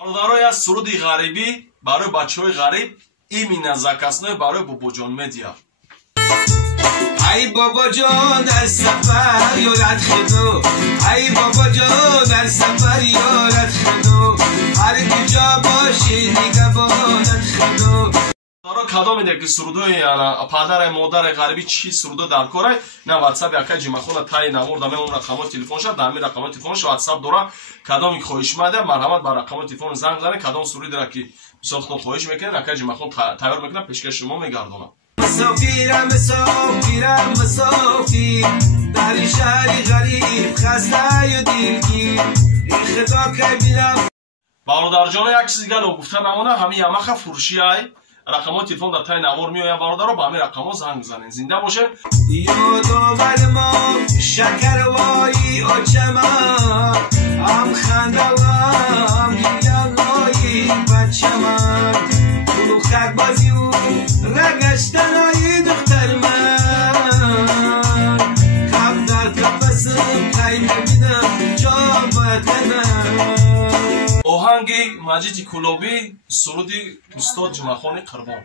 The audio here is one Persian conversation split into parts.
برادرای از سرودی غریبی برای بچه‌های غریب ایمین زکاسنوی برای باباجان مدیا. ای بابا جان در سفر یارت خدو، ای بابا جان در سفر یارت خدو، هر کجا باشی نگهبانت خدو. برای کدام میده که سرودای پدر مادر غریبی چی سرودا در کاره نه واتساپ یکا جمعخونه تای نمورد همه اون رقمات تلفنش در می رقمات تلفنش واتساپ داره کدام خواهش میده مرحمت بر رقمات تلفن زنگ زنه کدام سرودی را که ساختن خواهش میکنه یکا جمعخون تیار میکنه پیشکش شما میگردونه. مسافرم مسافرم مسافر در شهری غریب خسته و دلگیر این خدا که بینم. برادر جان یک چیز دیگه گفته نمونه همین یمخ فروشی ای رقمات تلفن در تای نوار میآید برادر رو با همین رقم‌ها زنگ زنین. زنده باشه. یادآور ما شکروایی آچمان هم خنده و هم گریه‌های بچه‌مان کلوخک بازی و رگشتنهای دختر من کم در قفسم پی میبینم جان بدنم. آهنگی مجید کلابی سرودی استاد جمعخان قربان.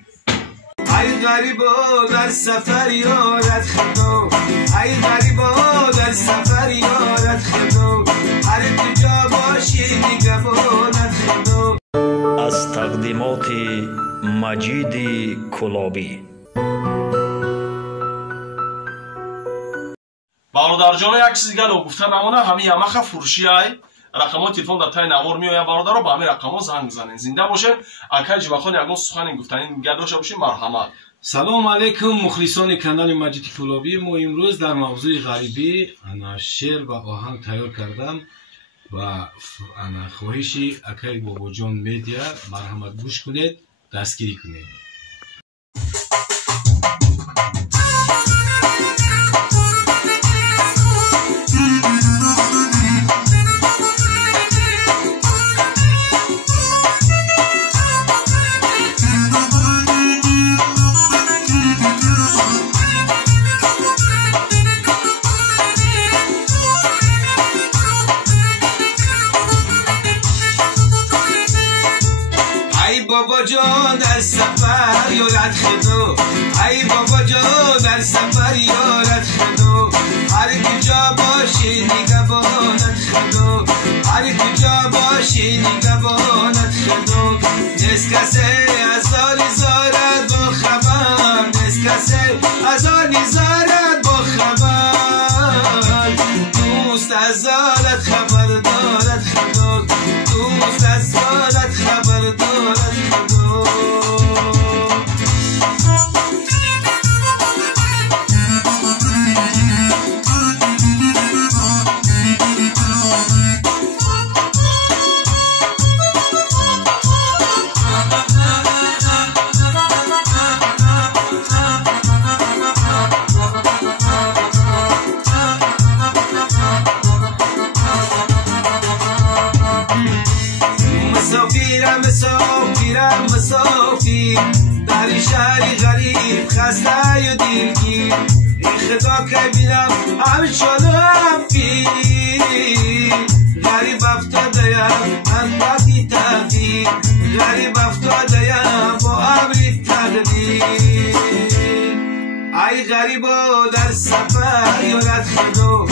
ای غریبا در سفر یارت خدا، ای غریبا در سفر یارت خدا، هر کجا باشی نگهبانت خدا. از تقدیمات مجید کلابی. برادر جان یک چیز دیگه گفته نمونه همین یمخ فروشی ای رقمات تلفن در تای نوار میآید برادر رو با همین رقم‌ها زنگ زنین. زنده باشه. اکای جمعخان یگان سخن گفتنین دیگه داشته باشین. مرحمت. سلام علیکم مخلصان کانال مجید کلابی. ما امروز در موضوع غریبی انا شعر و آهنگ تیار کردم و انا خواهشی اکای باباجان میدیا مرحمت گوش کنید دستگیری کنید. بابا جان در سفر یارت خدو، ای بابا جان در سفر یارت خدو، هر کجا باشی نگهبانت خدو، هر کجا باشی نگهبانت خدو. نیست کسی از حال زارت با خبر، نیست کسی از حال زارت با خبر، دوست از حالت خبر دارد خدا، دوست از حالت خبر دارد خدا. مسافرم مسافرم مسافر در شهری غریب خسته و دلگیر این خدا که بینم هم شده هم پیر غریب افتادیم من وقتی تقدیر غریب افتادیم با امری تقدیر. ای غریبا در سفر یارت خدا،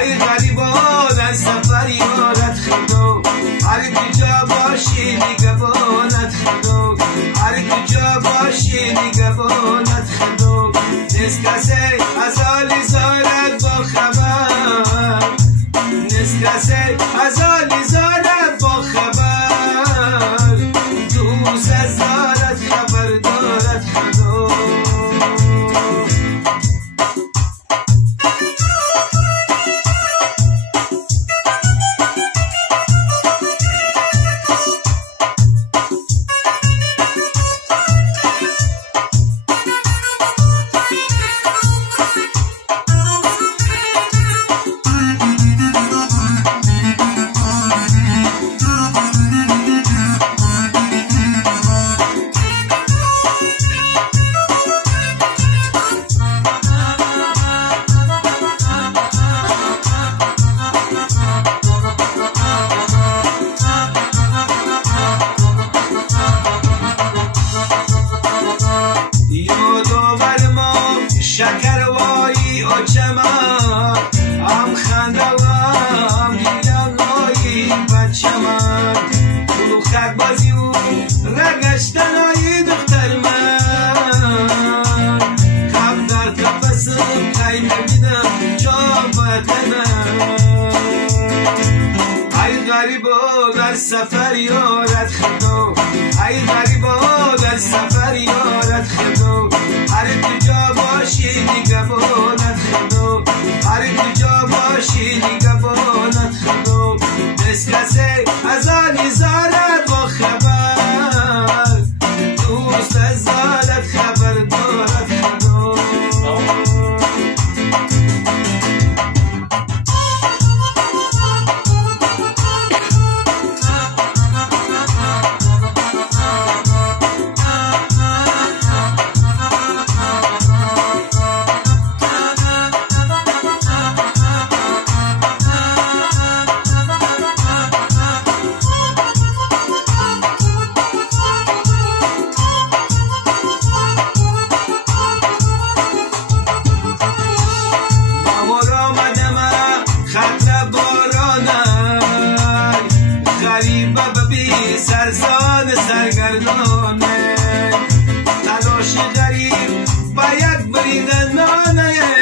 ای غریبا در سفر یارت خدا، هر کجا باشی نگهبانت خدا، هر کجا باشی نگهبانت خدا. نیست کسی از حال زارت با خبر، نیست کسی از حال زارت با خبر، دوست از زارت خبر دارد خدا. کلو خک بازی و رگشتن های دختر من کم در قفصم کی نبینم جام بدنم ای غریبا در سفر یارت خدا ای غریبا در سفر یارت خدا هر کجا باشی نگهبانت خدا هر کجا باشی نگهبانت خدا دست کسی از آن زارت با خبر دوست از زارت خبر دارد خدا سرزان سرگردانه تلاش غریب با یک بریدن نانه